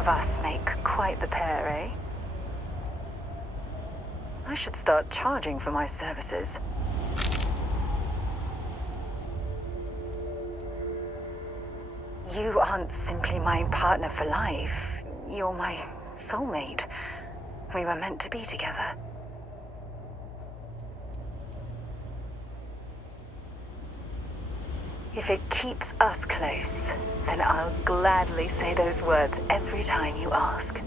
of us make quite the pair, eh? I should start charging for my services. You aren't simply my partner for life. You're my soulmate. We were meant to be together. If it keeps us close, then I'll gladly say those words every time you ask.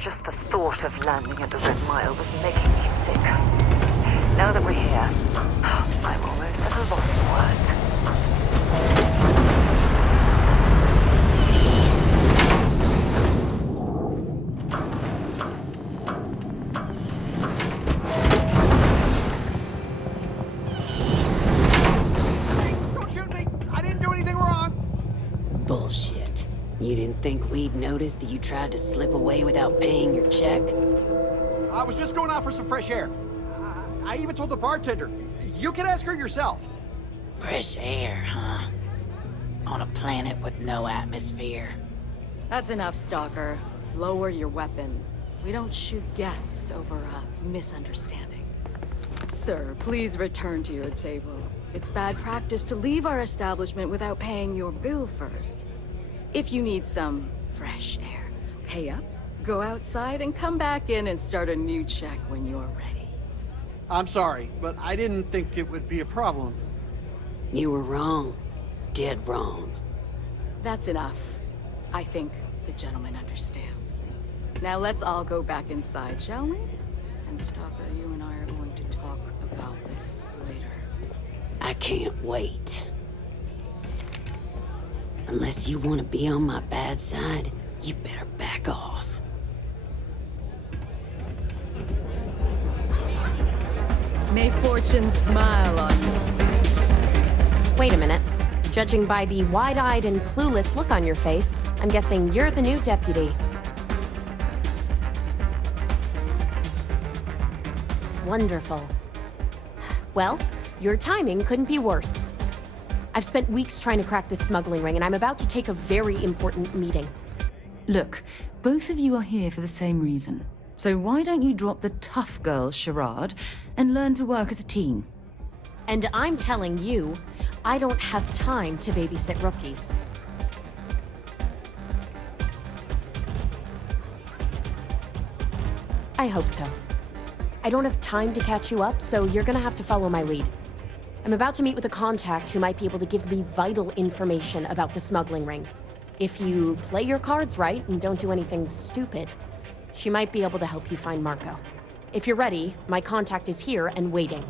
Just the thought of landing at the Red Mile was making me sick. Now that we're here, I'm almost at a loss for words. Hey, don't shoot me! I didn't do anything wrong! Bullshit. You didn't think we'd notice that you tried to slip away without paying your check? I was just going out for some fresh air. I even told the bartender. You can ask her yourself. Fresh air, huh? On a planet with no atmosphere. That's enough, Stalker. Lower your weapon. We don't shoot guests over a misunderstanding. Sir, please return to your table. It's bad practice to leave our establishment without paying your bill first. If you need some fresh air, pay up, go outside, and come back in and start a new check when you're ready. I'm sorry, but I didn't think it would be a problem. You were wrong. Dead wrong. That's enough. I think the gentleman understands. Now let's all go back inside, shall we? And Stalker, you and I are going to talk about this later. I can't wait. Unless you want to be on my bad side, you better back off. May fortune smile on you. Wait a minute. Judging by the wide-eyed and clueless look on your face, I'm guessing you're the new deputy. Wonderful. Well, your timing couldn't be worse. I've spent weeks trying to crack this smuggling ring, and I'm about to take a very important meeting. Look, both of you are here for the same reason. So why don't you drop the tough girl charade and learn to work as a team? And I'm telling you, I don't have time to babysit rookies. I hope so. I don't have time to catch you up, so you're gonna have to follow my lead. I'm about to meet with a contact who might be able to give me vital information about the smuggling ring. If you play your cards right and don't do anything stupid, she might be able to help you find Marco. If you're ready, my contact is here and waiting.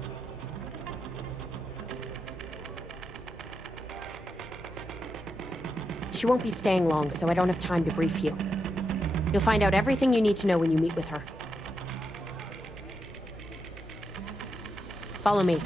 She won't be staying long, so I don't have time to brief you. You'll find out everything you need to know when you meet with her. Follow me.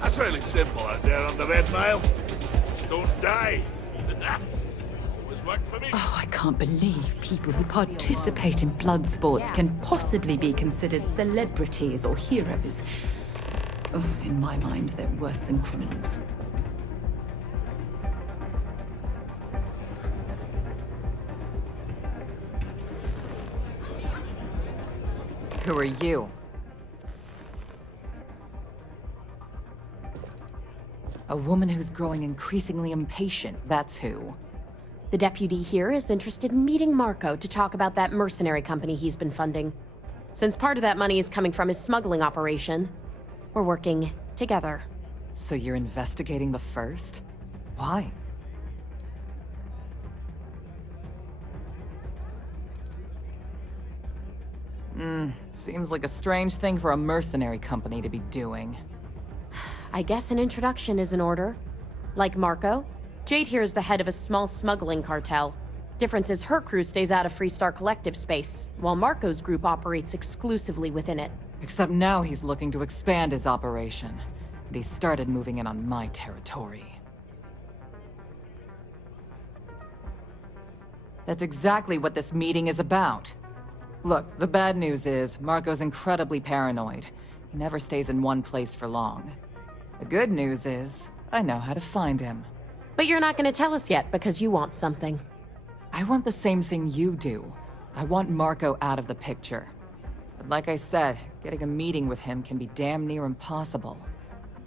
That's really simple out there on the Red Mile. Just don't die. Always worked for me. Oh, I can't believe people who participate in blood sports can possibly be considered celebrities or heroes. Oh, in my mind, they're worse than criminals. Who are you? A woman who's growing increasingly impatient, that's who. The deputy here is interested in meeting Marco to talk about that mercenary company he's been funding. Since part of that money is coming from his smuggling operation, we're working together. So you're investigating the first? Why? Seems like a strange thing for a mercenary company to be doing. I guess an introduction is in order. Like Marco, Jade here is the head of a small smuggling cartel. Difference is her crew stays out of Freestar Collective space, while Marco's group operates exclusively within it. Except now he's looking to expand his operation. And he started moving in on my territory. That's exactly what this meeting is about. Look, the bad news is, Marco's incredibly paranoid. He never stays in one place for long. The good news is, I know how to find him. But you're not gonna tell us yet because you want something. I want the same thing you do. I want Marco out of the picture. But like I said, getting a meeting with him can be damn near impossible.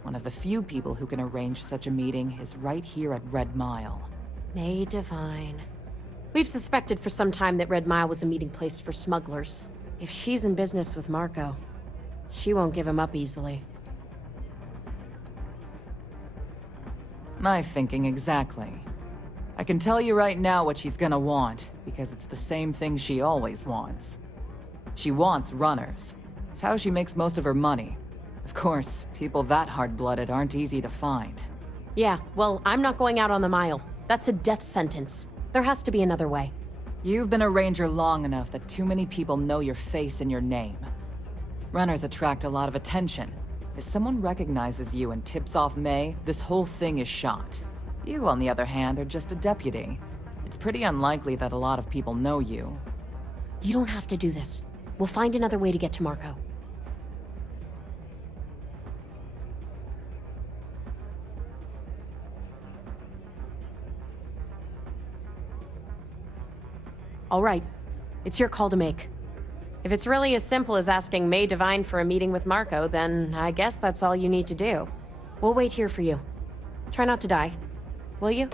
One of the few people who can arrange such a meeting is right here at Red Mile. May Divine. We've suspected for some time that Red Mile was a meeting place for smugglers. If she's in business with Marco, she won't give him up easily. My thinking exactly. I can tell you right now what she's gonna want, because it's the same thing she always wants. She wants runners. It's how she makes most of her money. Of course, people that hard-blooded aren't easy to find. Yeah, well, I'm not going out on the Mile. That's a death sentence. There has to be another way. You've been a ranger long enough that too many people know your face and your name. Runners attract a lot of attention. If someone recognizes you and tips off May, this whole thing is shot. You, on the other hand, are just a deputy. It's pretty unlikely that a lot of people know you. You don't have to do this. We'll find another way to get to Marco. All right. It's your call to make. If it's really as simple as asking May Divine for a meeting with Marco, then I guess that's all you need to do. We'll wait here for you. Try not to die. Will you?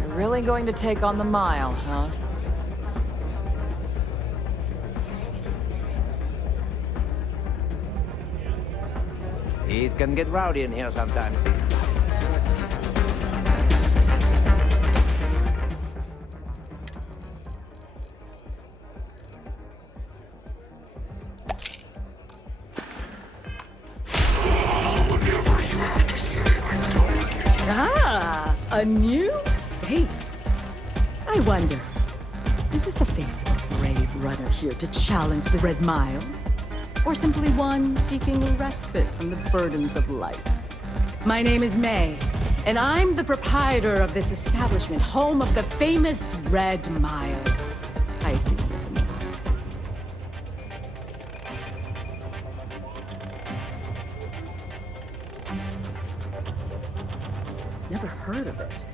You're really going to take on the Mile, huh? It can get rowdy in here sometimes. A new face. I wonder, is this the face of a brave runner here to challenge the Red Mile? Or simply one seeking a respite from the burdens of life? My name is May, and I'm the proprietor of this establishment, home of the famous Red Mile. I assume you're familiar. Never heard of it.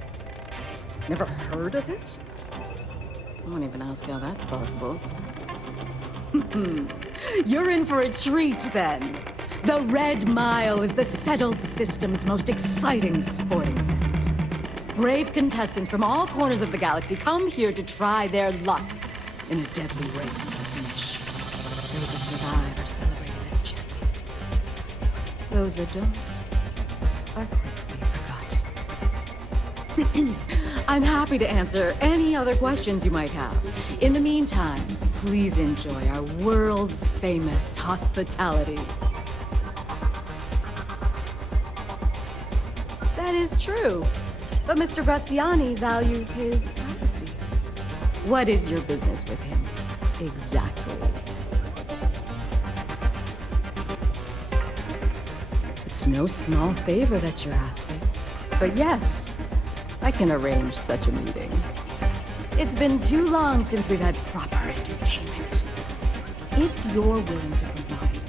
Never heard of it? I won't even ask how that's possible. You're in for a treat, then. The Red Mile is the settled system's most exciting sporting event. Brave contestants from all corners of the galaxy come here to try their luck in a deadly race to the finish. Those that survive are celebrated as champions. Those that don't are quickly forgotten. I'm happy to answer any other questions you might have. In the meantime, please enjoy our world's famous hospitality. That is true, but Mr. Graziani values his privacy. What is your business with him, exactly? It's no small favor that you're asking, but yes, I can arrange such a meeting. It's been too long since we've had proper entertainment. If you're willing to provide it,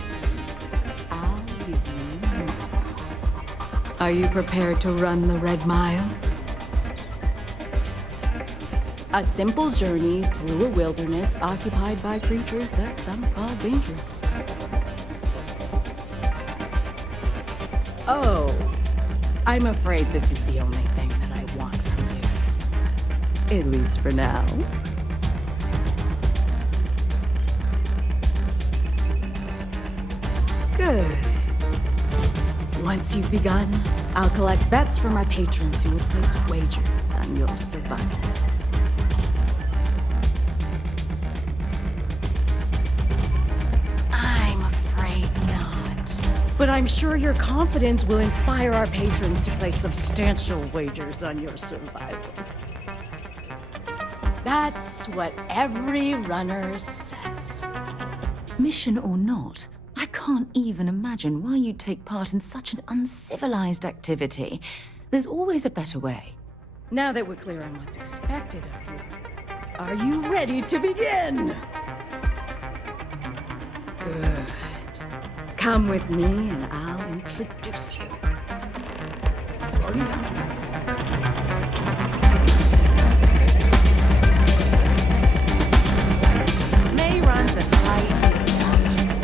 I'll give you more. Are you prepared to run the Red Mile? A simple journey through a wilderness occupied by creatures that some call dangerous. Oh, I'm afraid this is the only thing that I want from you. At least for now. Good. Once you've begun, I'll collect bets from our patrons who will place wagers on your survival. But I'm sure your confidence will inspire our patrons to place substantial wagers on your survival. That's what every runner says. Mission or not, I can't even imagine why you'd take part in such an uncivilized activity. There's always a better way. Now that we're clear on what's expected of you, are you ready to begin? Good. Come with me and I'll introduce you. May runs a tight establishment.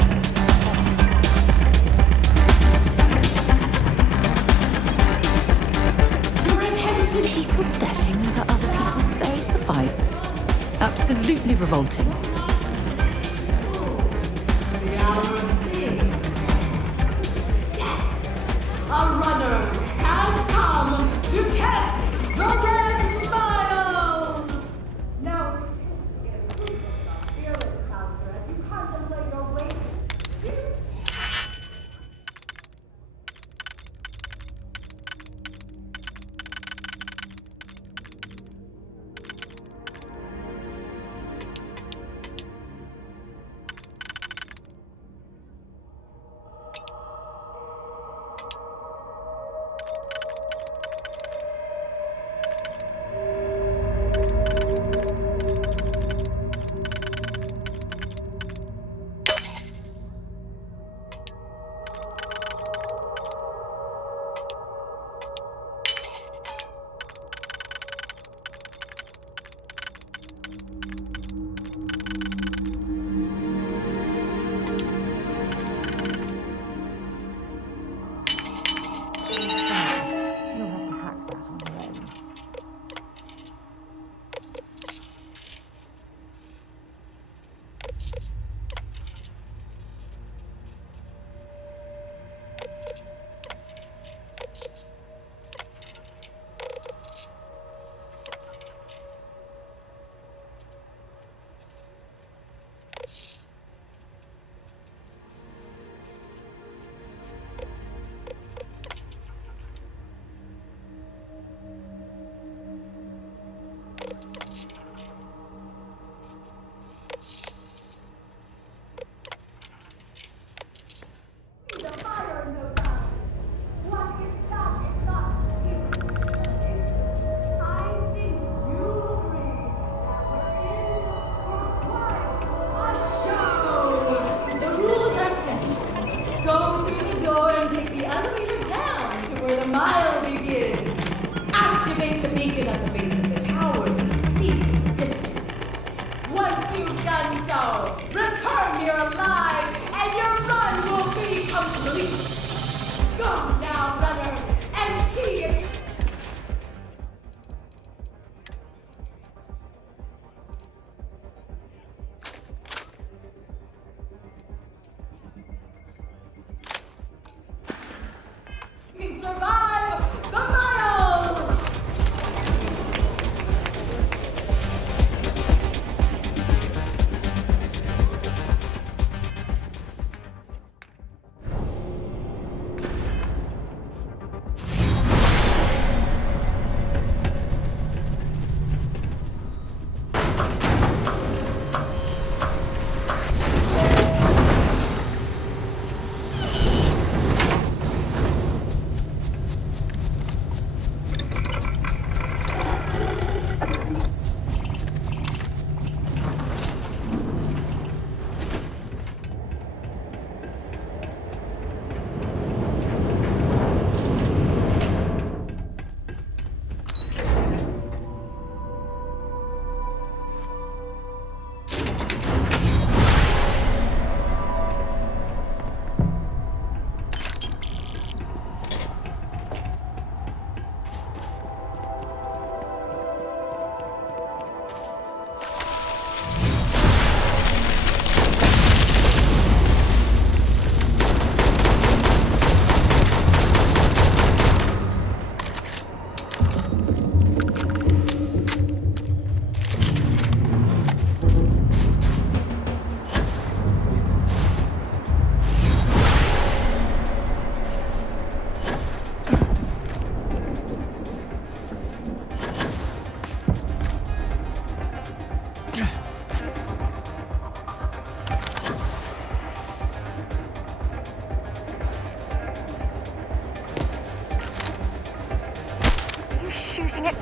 Your attention, people betting over other people's very survival. Absolutely revolting. The hour of things. Yes! A runner has come to test the Red Mile! Now, fearless challenger, as you contemplate your way.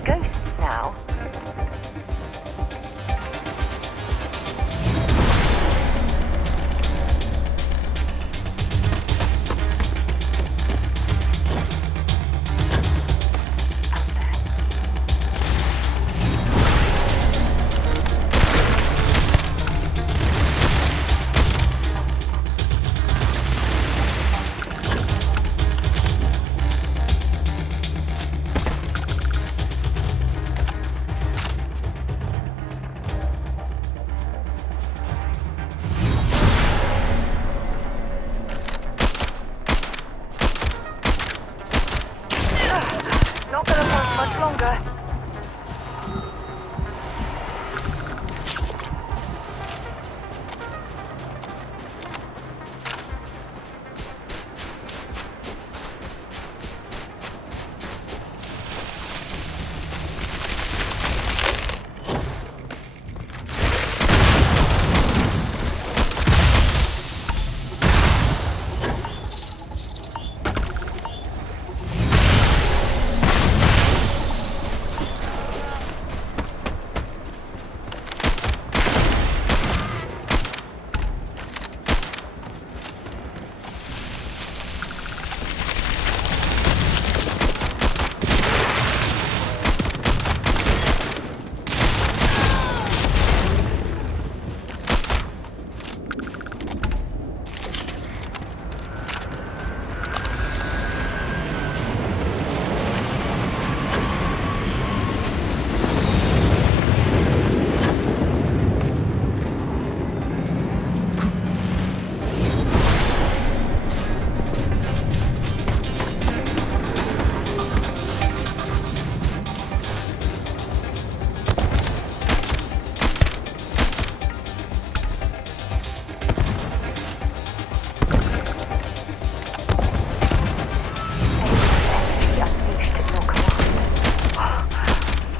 ghosts now. Not gonna last much longer.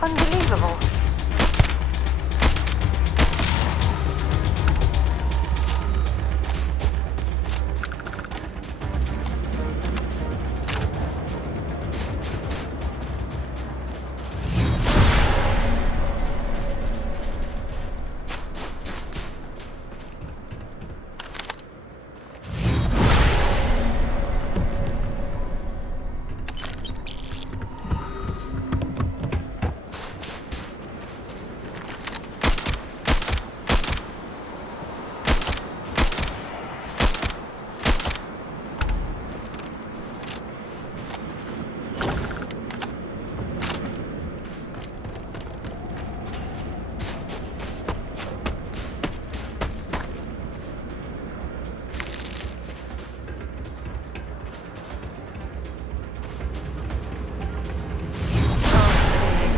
Unbelievable.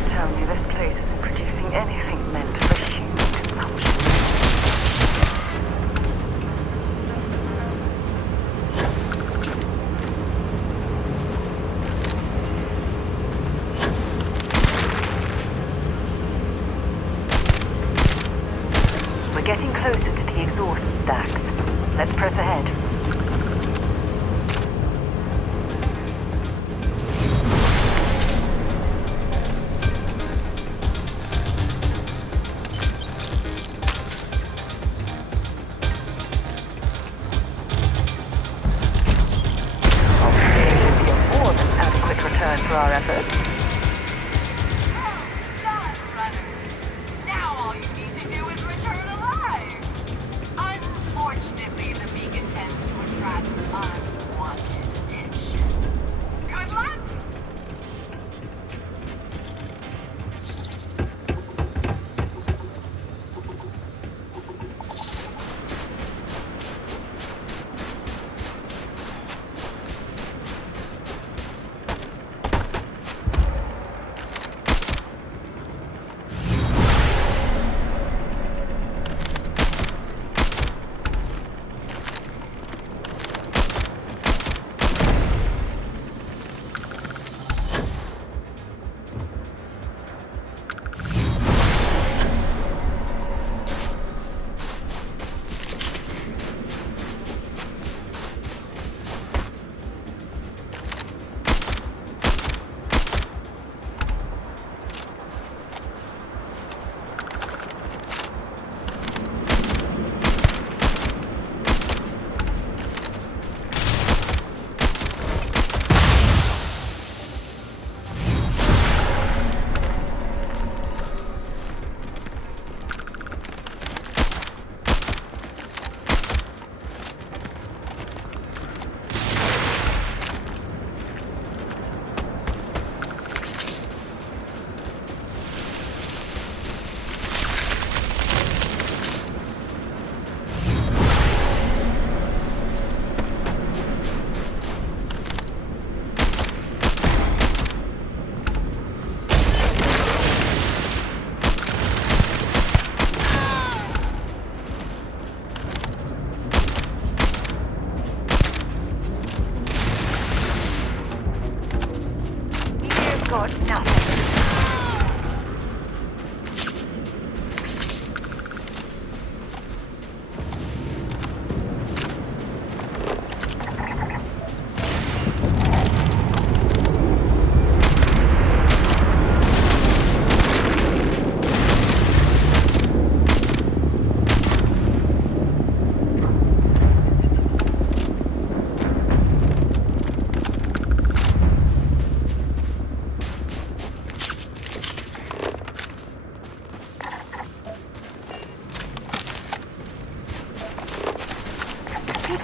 Tell me this place isn't producing anything meant for human consumption. We're getting closer to the exhaust stacks. Let's press ahead. Return for our efforts. Done, brother. Now all you need to do is return alive. Unfortunately, the beacon tends to attract unwanted attention. Good luck!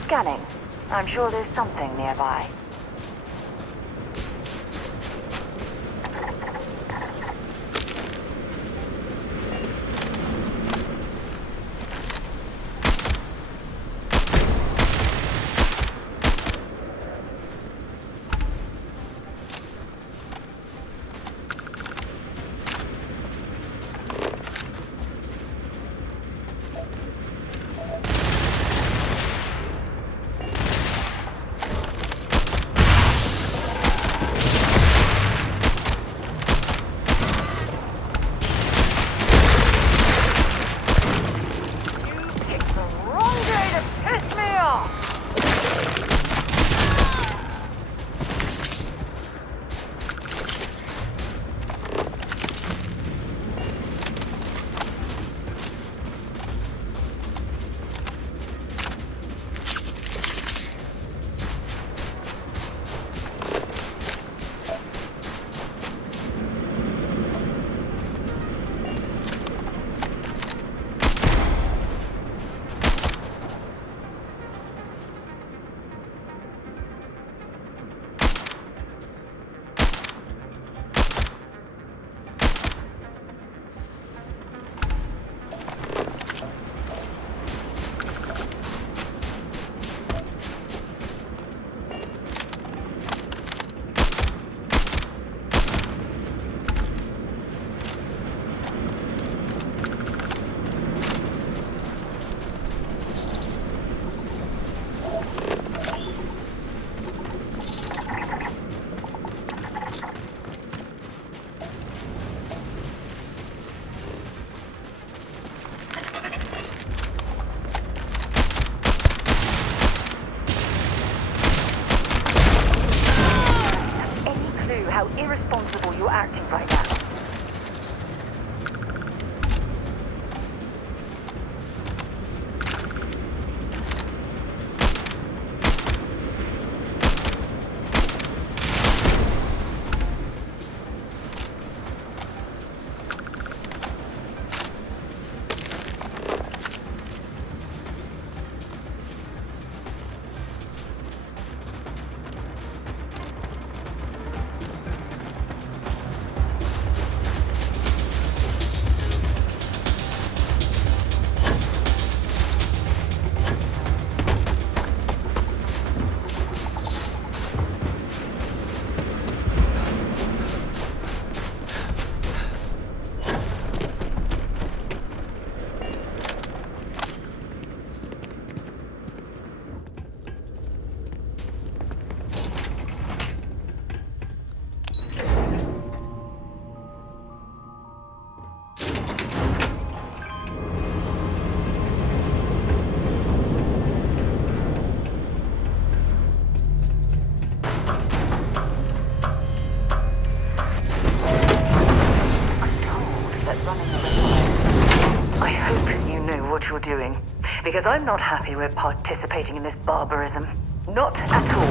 scanning. I'm sure there's something nearby. How irresponsible you're acting right now. You're doing, because I'm not happy we're participating in this barbarism. Not at all.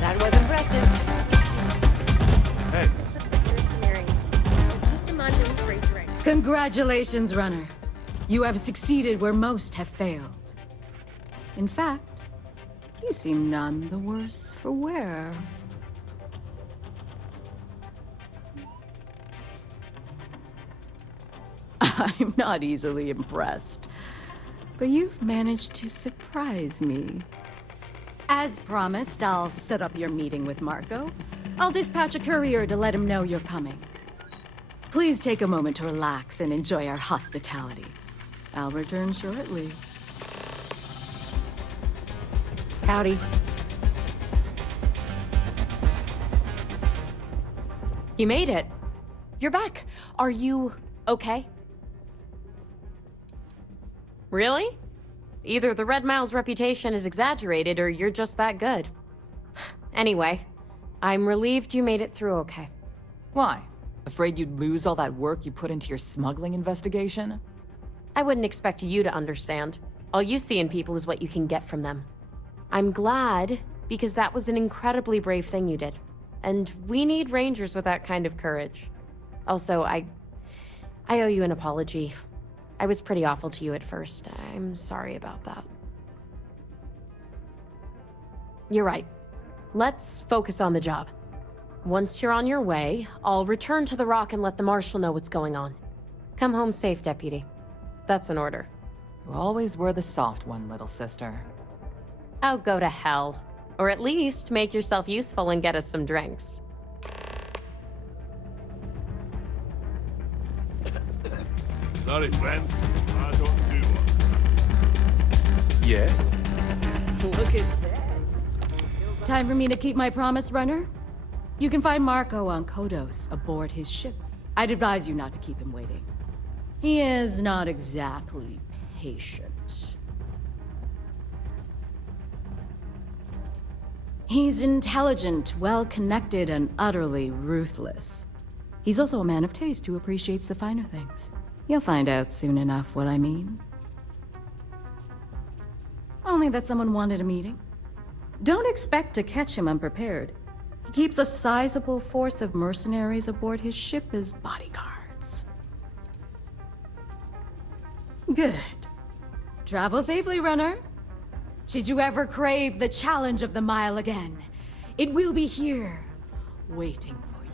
That was impressive. Hey. Keep them on them for a drink. Congratulations, runner. You have succeeded where most have failed. In fact, you seem none the worse for wear. I'm not easily impressed, but you've managed to surprise me. As promised, I'll set up your meeting with Marco. I'll dispatch a courier to let him know you're coming. Please take a moment to relax and enjoy our hospitality. I'll return shortly. Howdy. You made it. You're back. Are you okay? Really? Either the Red Mile's reputation is exaggerated or you're just that good. Anyway, I'm relieved you made it through okay. Why? Afraid you'd lose all that work you put into your smuggling investigation? I wouldn't expect you to understand. All you see in people is what you can get from them. I'm glad because that was an incredibly brave thing you did. And we need rangers with that kind of courage. Also, I owe you an apology. I was pretty awful to you at first. I'm sorry about that. You're right. Let's focus on the job. Once you're on your way, I'll return to the Rock and let the Marshal know what's going on. Come home safe, Deputy. That's an order. You always were the soft one, little sister. Oh, go to hell. Or at least make yourself useful and get us some drinks. Sorry, friend. I don't do one. Yes? Look at that. Time for me to keep my promise, runner? You can find Marco on Kodos aboard his ship. I'd advise you not to keep him waiting. He is not exactly patient. He's intelligent, well-connected, and utterly ruthless. He's also a man of taste who appreciates the finer things. You'll find out soon enough what I mean. Only that someone wanted a meeting. Don't expect to catch him unprepared. He keeps a sizable force of mercenaries aboard his ship as bodyguards. Good. Travel safely, runner. Should you ever crave the challenge of the mile again, it will be here, waiting for you.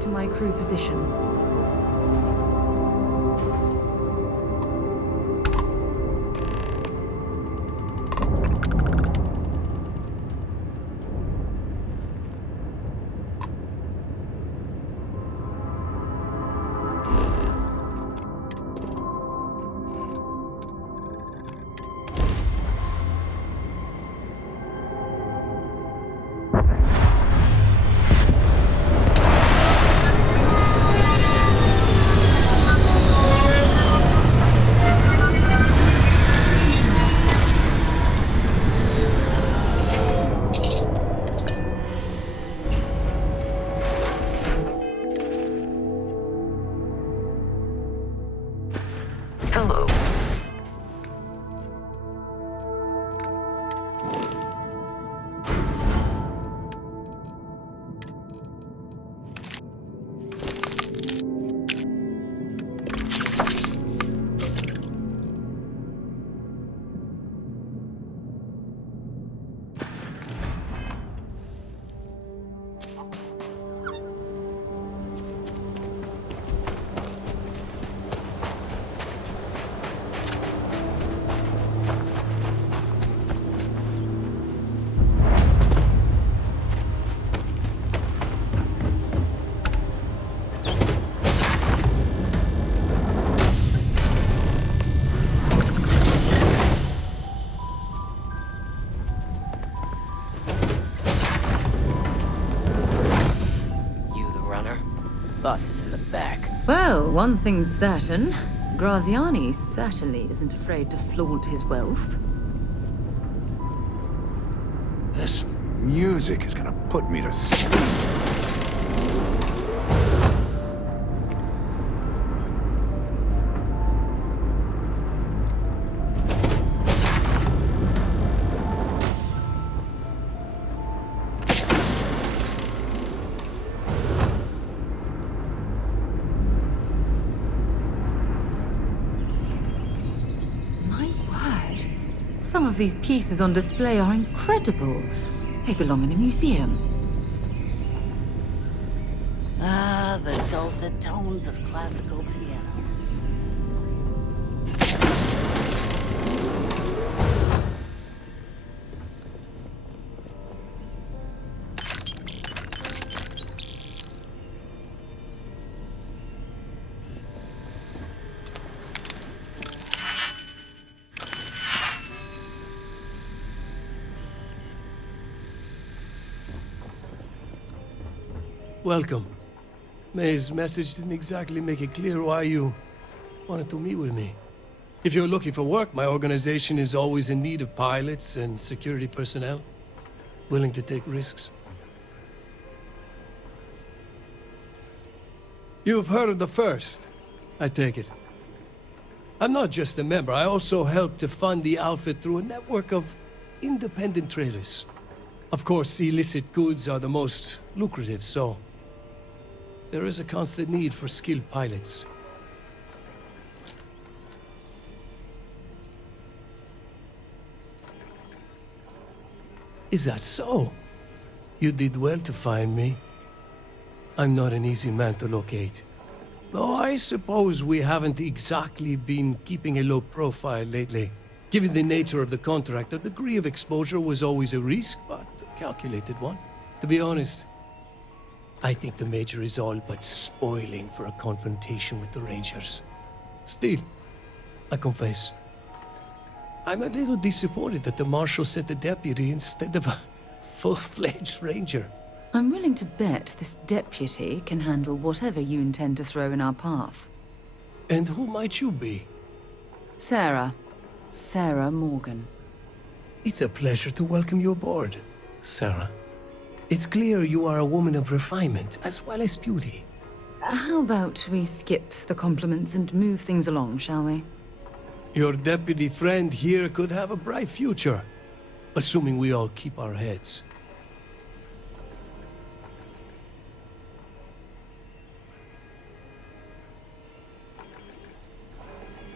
To my crew position. Hello. Bus is in the back. Well, one thing's certain. Graziani certainly isn't afraid to flaunt his wealth. This music is gonna put me to sleep. Some of these pieces on display are incredible. They belong in a museum. Ah, the dulcet tones of classical piano. Welcome. May's message didn't exactly make it clear why you wanted to meet with me. If you're looking for work, my organization is always in need of pilots and security personnel, willing to take risks. You've heard of the First, I take it. I'm not just a member, I also help to fund the outfit through a network of independent traders. Of course, illicit goods are the most lucrative, so there is a constant need for skilled pilots. Is that so? You did well to find me. I'm not an easy man to locate. Though I suppose we haven't exactly been keeping a low profile lately. Given the nature of the contract, a degree of exposure was always a risk, but a calculated one. To be honest, I think the Major is all but spoiling for a confrontation with the Rangers. Still, I confess, I'm a little disappointed that the Marshal sent a deputy instead of a full-fledged Ranger. I'm willing to bet this deputy can handle whatever you intend to throw in our path. And who might you be? Sarah. Sarah Morgan. It's a pleasure to welcome you aboard, Sarah. It's clear you are a woman of refinement, as well as beauty. How about we skip the compliments and move things along, shall we? Your deputy friend here could have a bright future, assuming we all keep our heads.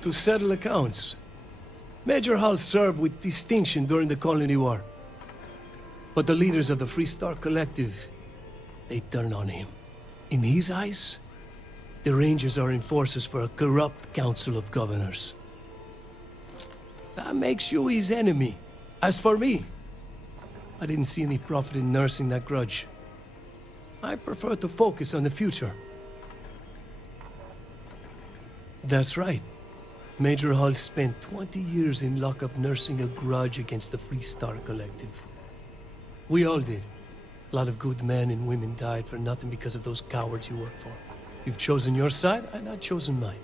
To settle accounts, Major Hull served with distinction during the Colony War. But the leaders of the Freestar Collective, they turned on him. In his eyes, the Rangers are enforcers for a corrupt Council of Governors. That makes you his enemy. As for me, I didn't see any profit in nursing that grudge. I prefer to focus on the future. That's right. Major Hull spent 20 years in lockup nursing a grudge against the Freestar Collective. We all did. A lot of good men and women died for nothing because of those cowards you work for. You've chosen your side, and I've chosen mine.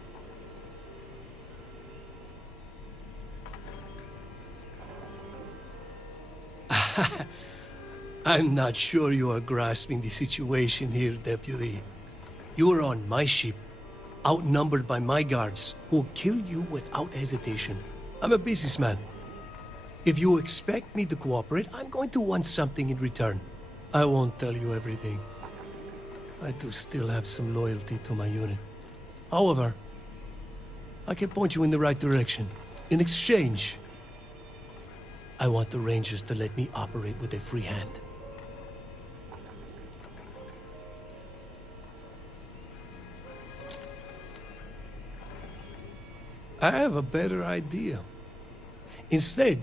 I'm not sure you are grasping the situation here, Deputy. You are on my ship, outnumbered by my guards, who will kill you without hesitation. I'm a businessman. If you expect me to cooperate, I'm going to want something in return. I won't tell you everything. I do still have some loyalty to my unit. However, I can point you in the right direction. In exchange, I want the Rangers to let me operate with a free hand. I have a better idea. Instead,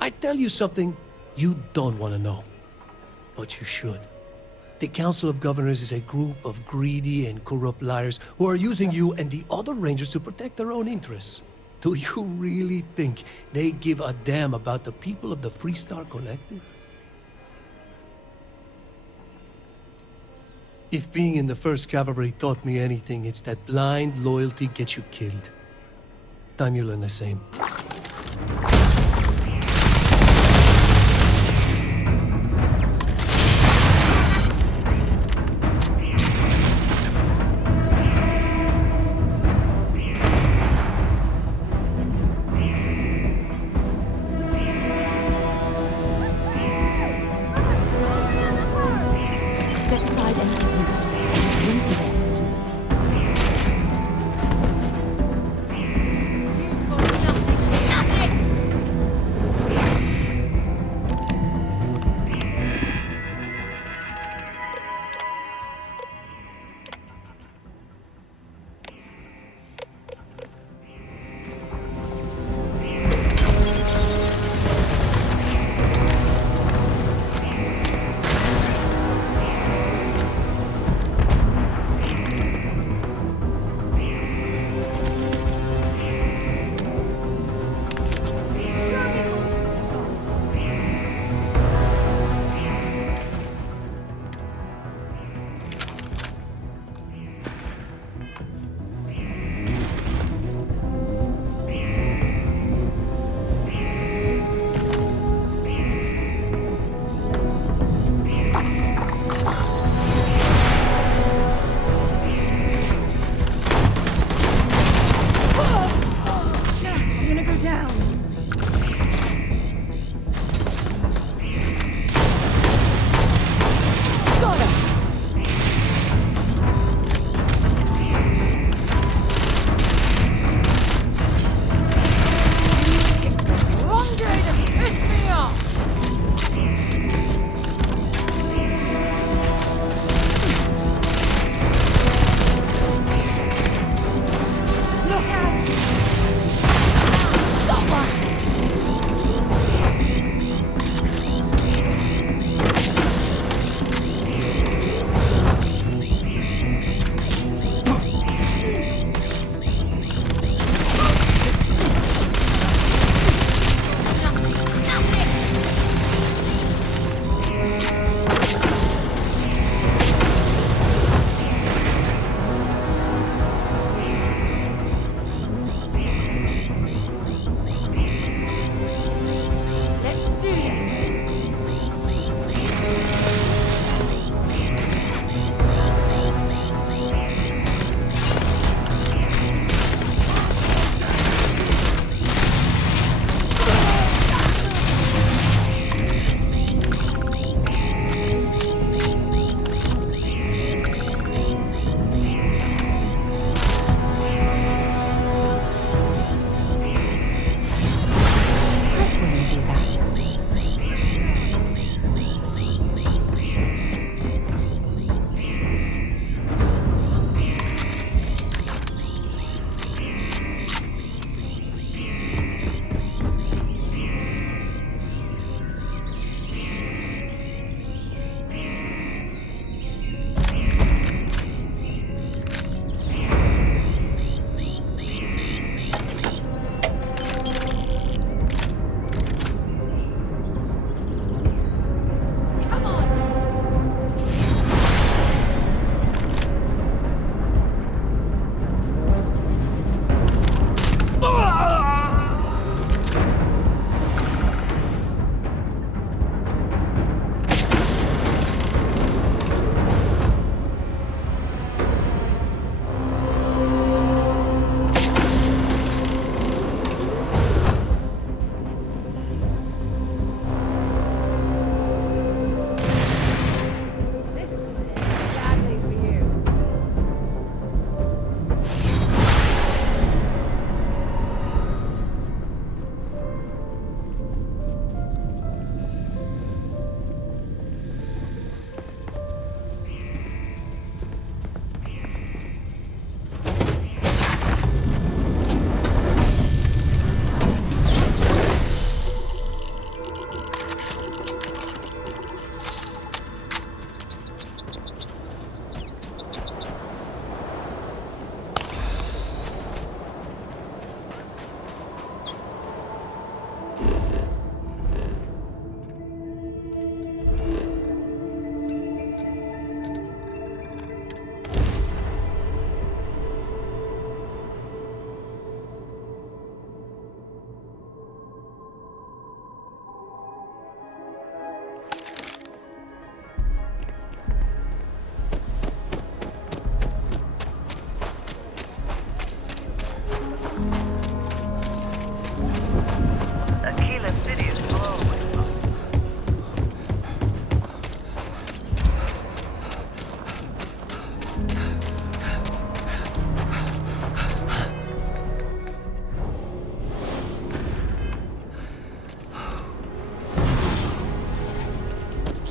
I tell you something you don't want to know. But you should. The Council of Governors is a group of greedy and corrupt liars who are using you and the other Rangers to protect their own interests. Do you really think they give a damn about the people of the Freestar Collective? If being in the 1st Cavalry taught me anything, it's that blind loyalty gets you killed. Time you learn the same. Set aside any use for it. Drink the most. Nothing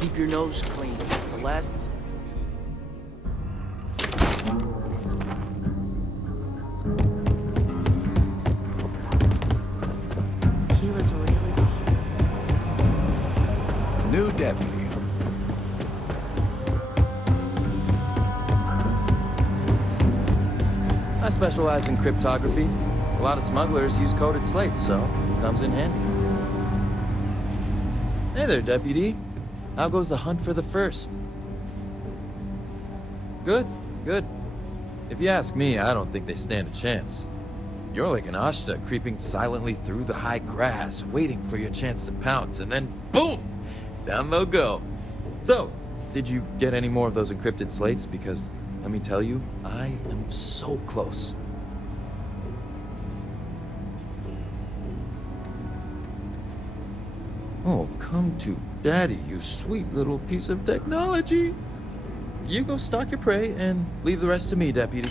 Keep your nose clean. The last... He was really... New deputy. I specialize in cryptography. A lot of smugglers use coded slates, so it comes in handy. Hey there, deputy. How goes the hunt for the first? Good, good. If you ask me, I don't think they stand a chance. You're like an Ashta creeping silently through the high grass, waiting for your chance to pounce, and then boom! Down they'll go. So, did you get any more of those encrypted slates? Because, let me tell you, I am so close. Oh, come to daddy, you sweet little piece of technology. You go stalk your prey and leave the rest to me, deputy.